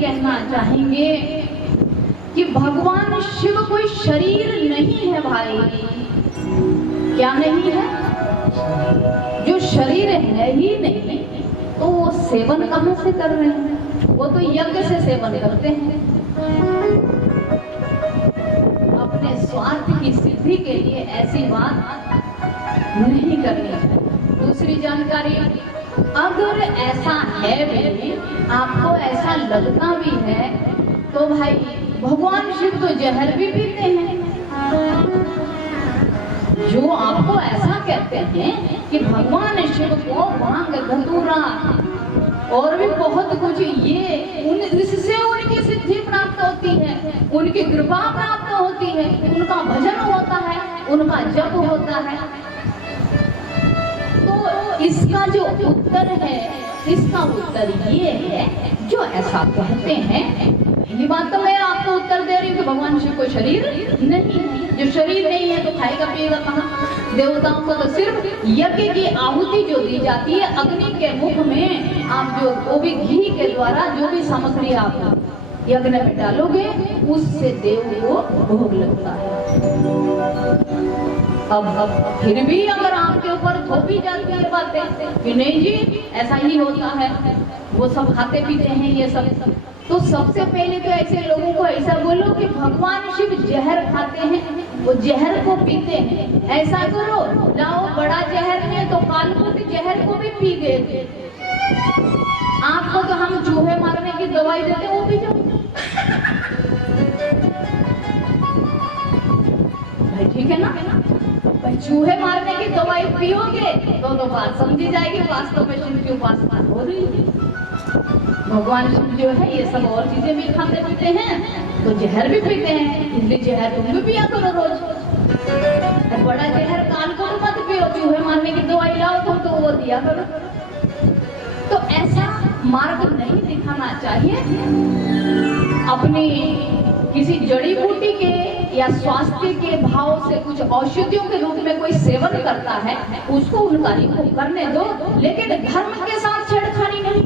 कहना चाहेंगे कि भगवान शिव कोई शरीर नहीं है भाई। क्या नहीं है? जो शरीर है ही नहीं तो वो सेवन कहां से कर रहे हैं? वो तो यज्ञ से सेवन करते हैं। अपने स्वार्थ की सिद्धि के लिए ऐसी बात नहीं करनी चाहिए। दूसरी जानकारी, अगर ऐसा है भी, आपको ऐसा लगता भी है, तो भाई भगवान शिव तो जहर भी पीते हैं। जो आपको ऐसा कहते हैं कि भगवान शिव को भांग धतूरा और भी बहुत कुछ, इससे उनकी सिद्धि प्राप्त होती है, उनकी कृपा प्राप्त होती है, उनका भजन होता है, उनका जप होता है। तो इसका जो उत्तर है, इसका उत्तर ये है, जो ऐसा कहते हैं, पहली बात तो मैं आपको उत्तर दे रही हूँ कि भगवान शिव कोई शरीर नहीं है। जो शरीर नहीं है तो खाएगा पिएगा कहाँ? देवताओं को तो सिर्फ यज्ञ की आहुति जो दी जाती है, अग्नि के मुख में आप जो वो भी घी के द्वारा जो भी सामग्री आप यज्ञ में डालोगे, उससे देव को भोग लगता है। अब फिर भी अगर आपके ऊपर थोपी जाती है बातें कि नहीं जी ऐसा ही होता है, वो सब खाते पीते हैं ये सब, तो सबसे पहले तो ऐसे लोगों को ऐसा बोलो कि भगवान शिव जहर खाते हैं, वो जहर को पीते हैं। ऐसा करो, लाओ बड़ा जहर है तो कालकूट जहर को भी पी गए। आपको तो हम चूहे मारने की दवाई देते, वो पी जाओ भाई, ठीक है ना? भाई चूहे मारने की दवाई पियोगे तो बात समझी जाएगी, वास्तव में शिव की उपासना हो रही है। भगवान शिव जो है ये सब और चीजें भी खाते पीते हैं, तो जहर भी पीते हैं, इसलिए जहर तुम भी पिया करो रोज। बड़ा जहर कान को मत पियो, चूहे मारने की दवाई लाओ तो वो दिया करो। तो ऐसा मार्ग नहीं दिखाना चाहिए। अपनी किसी जड़ी बूटी के या स्वास्थ्य के भाव से कुछ औषधियों के रूप में कोई सेवन करता है, उसको उन कार्य को करने दो, लेकिन धर्म के साथ छेड़खानी नहीं,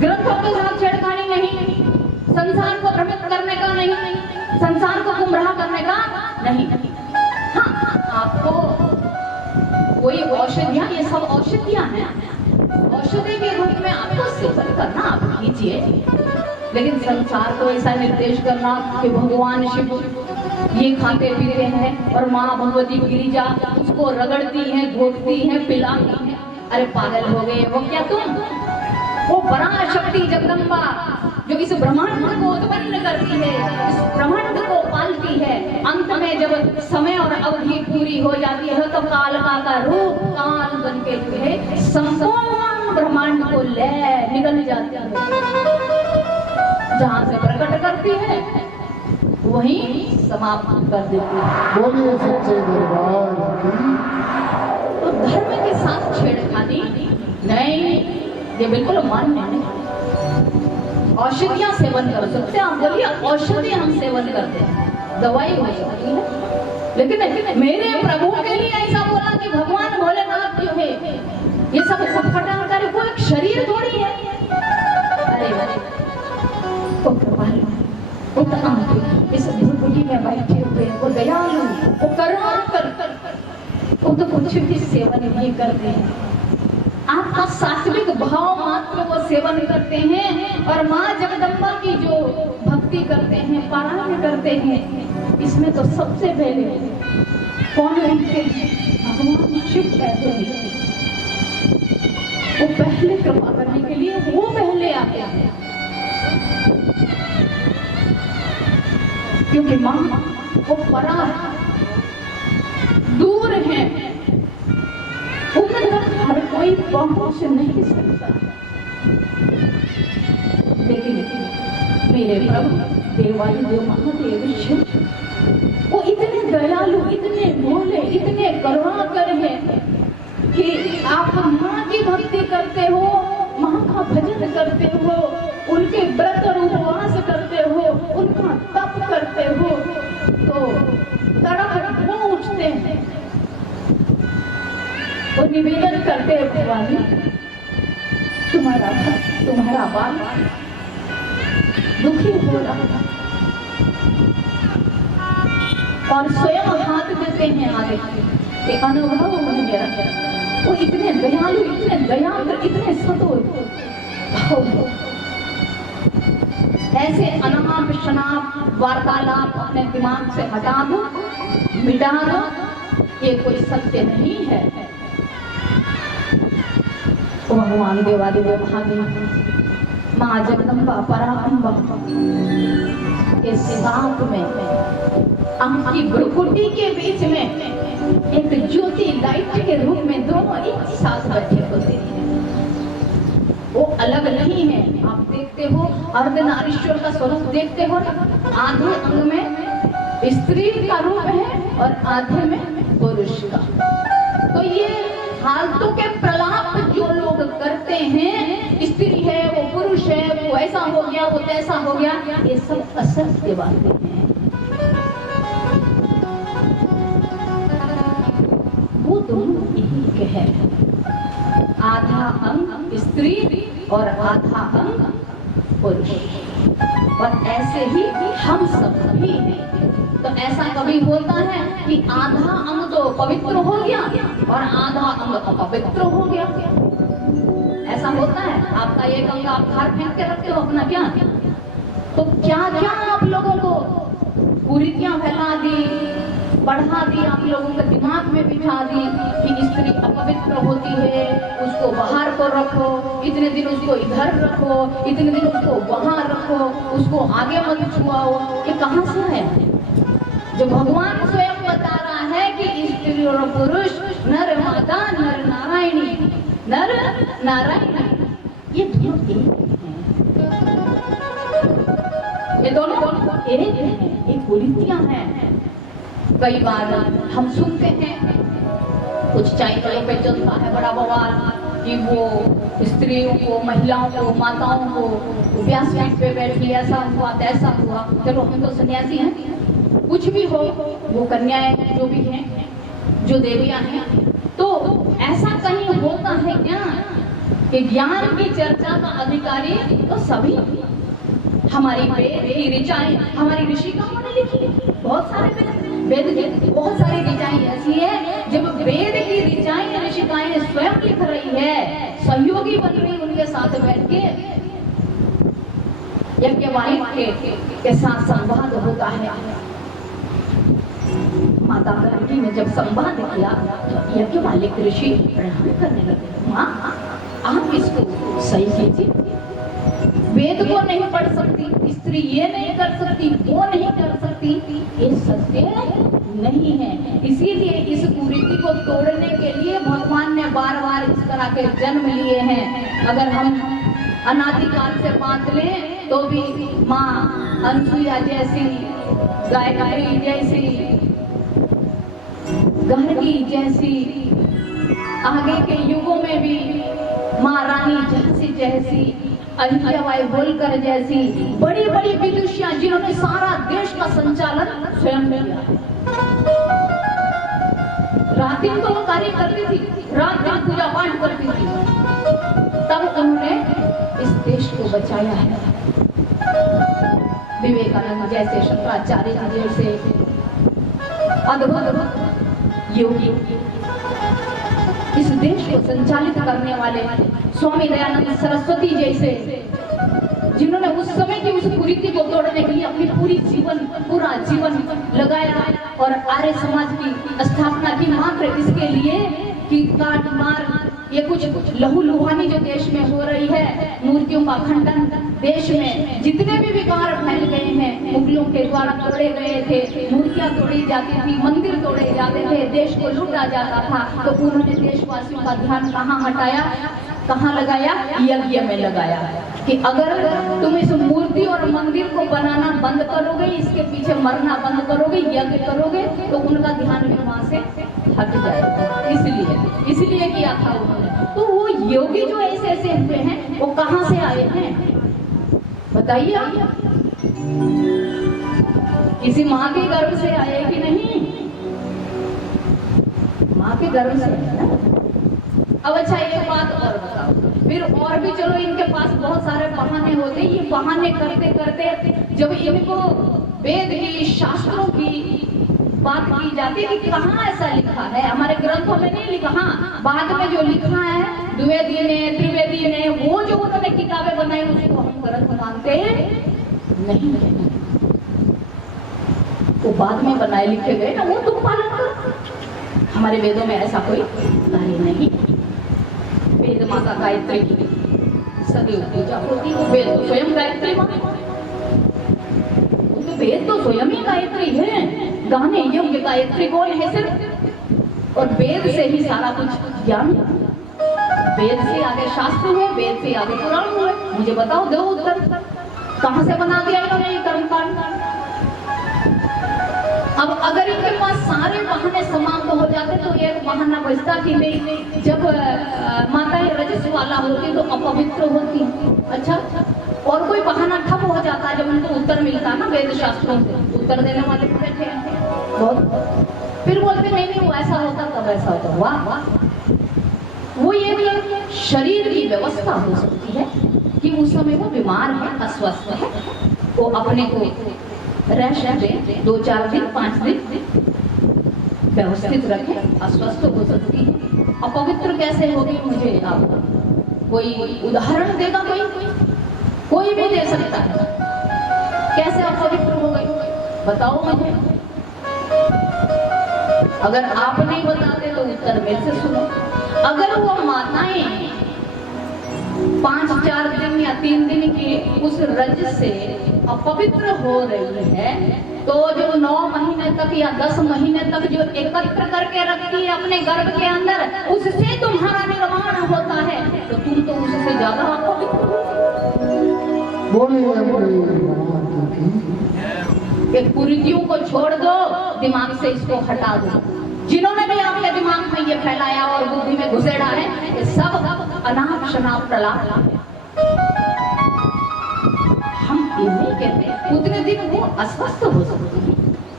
ग्रंथों के साथ छेड़खानी नहीं, संसार को भ्रमित करने का नहीं, संसार को गुमराह करने का नहीं। हाँ, आपको कोई औषधियां, ये सब औषधियां हैं, औषधि के रूप में आपको सेवन करना आप कीजिए, लेकिन संसार को ऐसा निर्देश करना कि भगवान शिव ये खाते पीते हैं और माँ भगवती गिरिजा उसको रगड़ती हैं, घोटती हैं, पिलाती हैं। अरे पागल हो गए वो क्या तुम? वो पराशक्ति जगदम्बा जो इस ब्रह्मांड को उत्पन्न करती है, इस ब्रह्मांड को पालती है, अंत में जब समय और अवधि पूरी हो जाती है तो कालका का रूप काल बन के तुझे संपूर्ण ब्रह्मांड को ले निकल जाती है। जहाँ से प्रकट करती है वहीं समाप्त कर देती है। बोलिए सच्चे दरबार की। तो धर्म के साथ छेड़खानी नहीं, ये बिल्कुल मान्य नहीं। औषधियां सेवन कर सकते हैं, आप बोलिए औषधि हम सेवन करते हैं, दवाई हो सकती है, लेकिन मेरे प्रभु के लिए ऐसा बोला कि भगवान भोलेनाथ जो है ये सब फटफटाकारी को एक शरीर थोड़ी है। अरे इस भूलभुली में बैठे हुए वो दयालु, वो करुणा कर, वो तो कुछ भी सेवन नहीं करते हैं, आपका सात्विक भाव मात्र वो सेवन करते हैं और माँ जगदम्बा की जो भक्ति करते हैं, पारायण करते हैं। इसमें तो सबसे पहले कौन रहते हैं? भगवान शिव कहते हैं। वो पहले कृपा करने के लिए वो पहले आते हैं, क्योंकि माँ वो परा दूर है, उन तक हर कोई पहुंच नहीं सकता। लेकिन मेरे प्रभु देवादिदेव महादेव शिव वो इतने दयालु, इतने भोले, इतने करुणाकर हैं कि आप माँ की भक्ति करते हो, माँ का भजन करते हो, उनके व्रत और उपवास करते हो, उनका तप करते हो, तो तड़प वो उठते हैं, वो निवेदन करते हैं भगवान तुम्हारा बाल दुखी हो रहा है और स्वयं हाथ देते हैं आगे कि अनुभव है मेरा। वो इतने दयालु, इतने दयालु, इतने सतोर ऐसे अनाप शनाप वार्तालाप अपने दिमाग से हटा दो, मिटा दो। ये कोई सत्य नहीं है। भगवान देवादिदेव महादेव, माँ जगदम्बा पराम्बा के साथ में अंकी भ्रुकुटी के बीच में एक ज्योति लाइट के रूप में दोनों एक साथ बैठे होते हैं। वो अलग नहीं है। आप देखते हो अर्धनारीश्वर का स्वरूप देखते हो ना, आधे अंग में स्त्री का रूप है और आधे में पुरुष का। तो ये फालतू के प्रलाप जो लोग करते हैं, स्त्री है वो पुरुष है, वो ऐसा हो गया वो तैसा हो गया, ये सब असत्य बातें हैं। वो दोनों एक है, आधा अंग स्त्री और आधा अंग पुरुष। और ऐसे ही हम सब भी हैं। तो ऐसा कभी होता है कि आधा अंग तो पवित्र हो गया और आधा अंग अपवित्र हो गया? ऐसा होता है? आपका एक अंग आप बाहर फेंक के रखते हो अपना क्या? तो क्या क्या आप लोगों को कुरीतियां फैला दी, बढ़ा दी, आप लोगों के दिमाग में बिठा दी कि स्त्री अपवित्र होती है, उसको बाहर को रखो, इतने दिन उसको इधर रखो, इतने दिन उसको वहां रखो, उसको आगे मत छुआओ। ये कहां से है? जो भगवान स्वयं बता रहा है कि स्त्री और पुरुष, नर मादा, नर नारायणी, नर नारायणी, ये दोनों एक हैं। ये दोनों एक हैं, ये कुरीतियां हैं। कई बार हम सुनते हैं कुछ चैनलों पे चलता है बड़ा बवाल कि वो स्त्रियों को, महिलाओं को, माताओं को व्यासपीठ पे बैठी ऐसा हुआ तैसा हुआ। चलो हम तो सन्यासी हैं, कुछ भी हो, वो कन्याएं जो भी हैं, जो देवियां हैं, तो ऐसा कहीं होता है क्या कि ज्ञान की चर्चा का अधिकारी तो सभी? हमारी वेद की ऋचाएं हमारी ऋषिकाओं ने लिखी है। बहुत सारे वेद की बहुत सारी ऋचाएं ऐसी है, जब वेद की ऋचाएं ऋषिकाएं स्वयं लिख रही है, सहयोगी बन रही उनके साथ बैठ के यज्ञवाणी के साथ संवाद होता है। माता गौरी ने जब संवाद किया तो यज्ञवालिक ऋषि प्रणाम करने लगे, माँ आप इसको सही कीजिए, वेद को नहीं पढ़ सकती स्त्री, ये नहीं कर सकती, वो नहीं कर सकती, ये सत्य नहीं है। इसीलिए इस कुरीति को तोड़ने के लिए भगवान ने बार बार इस तरह के जन्म लिए हैं। अगर हम अनादिकाल से बात लें तो भी माँ अनसुईया जैसी, गायत्री जैसी, गर्गी जैसी, आगे के युगों में भी माँ रानी झांसी जैसी, अहिल्याबाई होलकर जैसी बड़ी बड़ी विदुषियां जिन्होंने सारा देश का संचालन स्वयं किया। रात दिन तो वो कार्य करती थी, रात दिन पूजा पाठ करती थी, तब उन्होंने इस देश को बचाया है। विवेकानंद जैसे, शंकराचार्य जी जैसे अद्भुत योगी, इस देश को संचालित करने वाले स्वामी दयानंद सरस्वती जैसे, जिन्होंने उस समय की उस कुरीति को तोड़ने के लिए अपनी पूरा जीवन लगाया और आर्य समाज की स्थापना की, मात्र इसके लिए कि काट मार ये कुछ लहू लुहानी जो देश में हो रही है, मूर्तियों का खंडन, देश में जितने भी विकार फैल गए हैं, मुगलों के द्वारा तोड़े गए थे, मूर्तियां तोड़ी जाती थी, मंदिर तोड़े जाते थे, देश को लूटा जाता था, तो उन्होंने देशवासियों का ध्यान कहाँ हटाया, कहाँ लगाया? यज्ञ में लगाया कि अगर तुम इस मूर्ति और मंदिर को बनाना बंद करोगे, इसके पीछे मरना बंद करोगे, यज्ञ करोगे, तो उनका ध्यान भी वहां से हट जाएगा। इसलिए किया था उन्होंने। तो वो योगी जो ऐसे ऐसे हुए हैं, वो कहाँ से आए हैं बताइए आप? किसी माँ के गर्भ से आए कि नहीं? माँ के गर्भ से आए ना। अब अच्छा एक बात और बताओ, फिर और भी चलो इनके पास बहुत सारे बहाने बहाने होते, ये बहाने करते करते जब इनको वेद की शास्त्रों की बात की जाती है कि कहाँ ऐसा लिखा है, हमारे ग्रंथों में नहीं लिखा, हाँ बाद में जो लिखा है द्विवेदी ने त्रिवेदी ने, वो जो उन्होंने किताबें बनाई उसको हम ग्रंथ मानते नहीं है। वो बाद में बनाए लिखे गए ना, वो तुम पालन करो। हमारे वेदों में ऐसा कोई कार्य नहीं। वेद माता गायत्री की सदैव पूजा होती है। वेद तो स्वयं गायत्री माँ, तो वेद तो स्वयं ही गायत्री है। गाने योग्य गायत्री कौन है सिर्फ, और वेद से ही सारा कुछ ज्ञान। वेद से आगे शास्त्र हुए, वेद से आगे पुराण हुए। मुझे बताओ, दो उत्तर, कहां से बना दिया इन्होंने ये कर्मकांड? अब अगर इनके पास सारे बहाने समाप्त हो जाते तो एक बहाना बचता कि नहीं, जब माताएं रजस वाला होती तो अपवित्र होती। अच्छा, और कोई बहाना ठप हो जाता है जब उनको उत्तर मिलता ना वेद शास्त्रों से, उत्तर देने वाले बैठे बहुत, फिर बोलते नहीं नहीं वो ऐसा होता तब ऐसा होता। वाह, वो ये भी शरीर की व्यवस्था हो सकती है कि उस समय वो बीमार है, अस्वस्थ है, वो अपने को रेस्ट दे, 2-4 दिन 5 दिन व्यवस्थित रखे। अस्वस्थ हो सकती है, अपवित्र कैसे होगी? मुझे आप कोई उदाहरण देगा? कोई भी दे सकता है। कैसे अपवित्र हो गई बताओ मुझे। अगर आप नहीं बताते तो उत्तर मेरे से सुनो। अगर वो माताएं 5-4 दिन या 3 दिन की उस रज से अपवित्र हो रही है, तो जो 9 महीने तक या 10 महीने तक जो एकत्र करके रखती है अपने गर्भ के अंदर, उससे तुम्हारा निर्माण होता है, तो तुम तो उससे ज्यादा अपवित्र हो। ये कुरीतियों को छोड़ दो, दिमाग से इसको हटा दो। जिन्होंने भी आपके दिमाग में ये फैलाया और बुद्धि में घुसेड़ा है, ये सब अनाप शनाप प्रलाप है। हम ये नहीं कहते उतने दिन वो अस्वस्थ हो सकती है,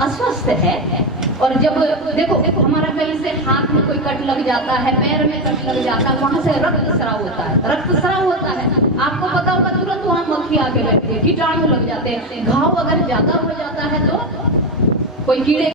अस्वस्थ है। और जब देखो हमारा कहीं से हाथ में कोई कट लग जाता है, पैर में कट लग जाता है, वहां से रक्त स्राव होता है, रक्त स्राव होता है। आपको पता होगा तुरंत वहां मक्खी आके बैठती है, कीटाणु लग जाते हैं। घाव अगर ज्यादा हो जाता है तो कोई कीड़े